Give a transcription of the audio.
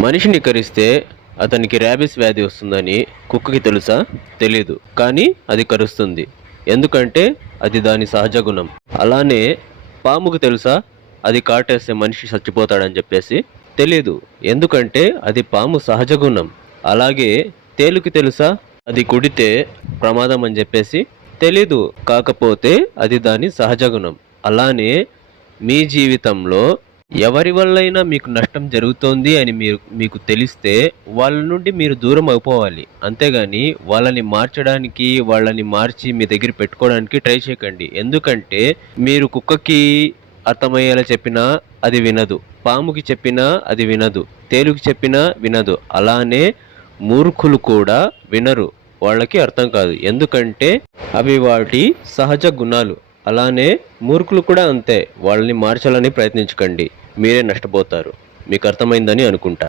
మనిషిని కరిస్తే అతనికి ర్యాబిస్ వ్యాధి వస్తుందని కుక్కకి తెలుసా? తెలీదు. కానీ అది కరుస్తుంది. ఎందుకంటే అది దాని సహజ గుణం. అలానే పాముకు తెలుసా అది కాటేస్తే మనిషి చచ్చిపోతాడని చెప్పేసి? తెలీదు. ఎందుకంటే అది పాము సహజ గుణం. అలాగే తేలుకి తెలుసా అది కుడితే ప్రమాదం అని చెప్పేసి? తెలీదు. కాకపోతే అది దాని సహజ గుణం. అలానే మీ జీవితంలో ఎవరి వల్లైనా మీకు నష్టం జరుగుతోంది అని మీకు తెలిస్తే వాళ్ళ నుండి మీరు దూరం అయిపోవాలి. అంతేగాని వాళ్ళని మార్చడానికి, వాళ్ళని మార్చి మీ దగ్గర పెట్టుకోవడానికి ట్రై చేయకండి. ఎందుకంటే మీరు కుక్కకి అర్థమయ్యేలా చెప్పినా అది వినదు, పాముకి చెప్పినా అది వినదు, తేలుకి చెప్పినా వినదు. అలానే మూర్ఖులు కూడా వినరు, వాళ్ళకి అర్థం కాదు. ఎందుకంటే అవి వాటి సహజ గుణాలు. అలానే మూర్ఖులు కూడా అంతే. వాళ్ళని మార్చాలని ప్రయత్నించకండి, మీరే నష్టపోతారు. మీకు అర్థమైందని అనుకుంటా.